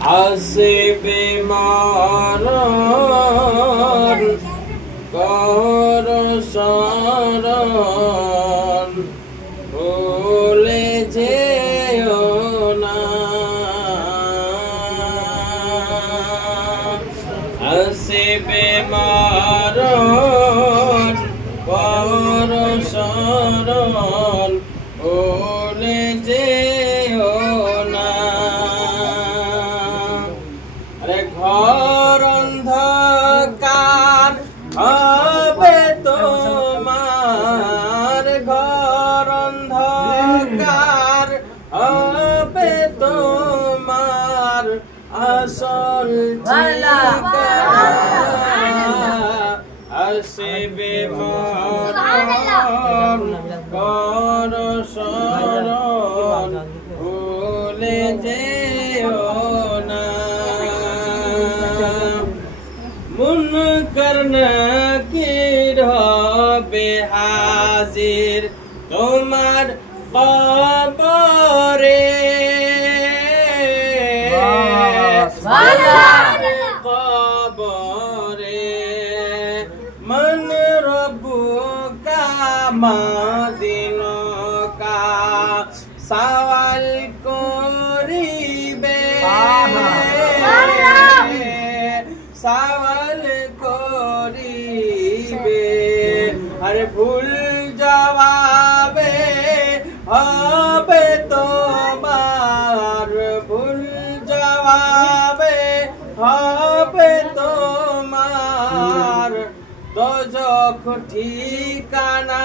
আসিবে মরণ কর শরণ ভুলে যেও না আসিবে মরণ কর শরণ ভুলে যেও না ঘর অন্ধকার হবে তোমার ঘর অন্ধকার হবে তোমার আসল ঠিকানা আসিবে মরণ কর শরণ ভুলে যেও না মুনকার নাকির হবে হাজির তোমার কবরে কবরে মন রব্বুকা মা দিনুকা সওয়াল করিবে সওয়াল করিবে আরে ভুল জবাবে হবে তোমার ভুল জবাবে হবে তোমার দোজখ ঠিকানা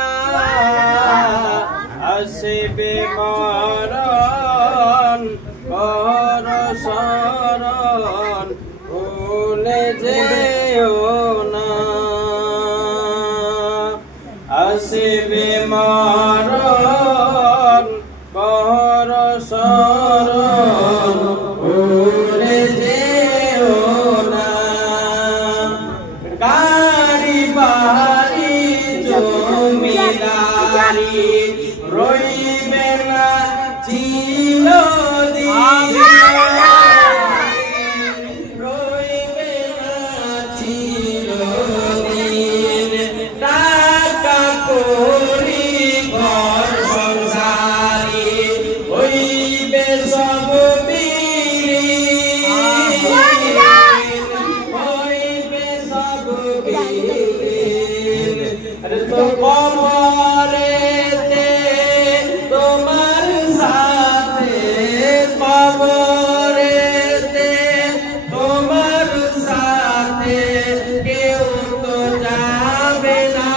আসিবে মরণ কর শরণ ভুলে যেও না আসিবে মরণ কর শরণ ভুলে যেও না গাড়ি বাড়ি জমিদারি রইবে না চিরদিন কবরেতে তোমার সাথে কবরেতে তোমার সাথে কেউ তো যাবে না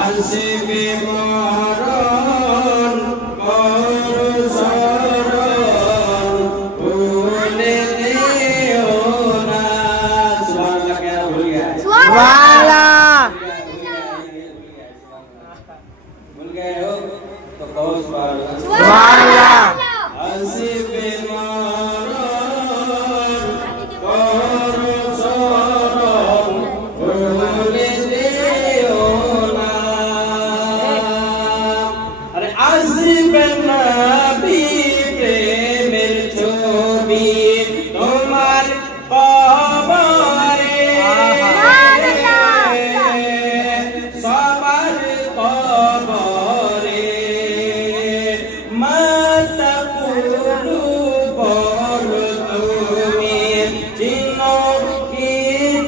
আসিবে মরণ কর শরণ ভুলে যেও না সুবহানাল্লাহ কে ভুল গয়া সুবহানাল্লাহ तो कहो सुभान अल्लाह আসিবে মরণ কর শরণ ভুলে যেও না আরে আসিবে নবী প্রেমের ছবি তোমার কবরে সবার কবরে মাতা পুরু বল তুমি চিনো কি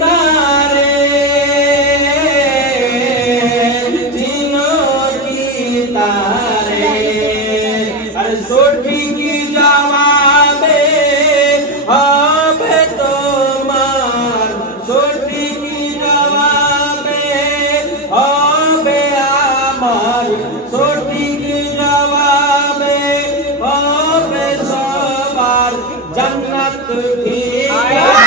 তারে চিনো কি তারে আর সঠিক জবাবে হবে তোমার সঠিক জবাবে হবে আমার সঠিক জবাবে হবে সবার জান্নাত ঠিক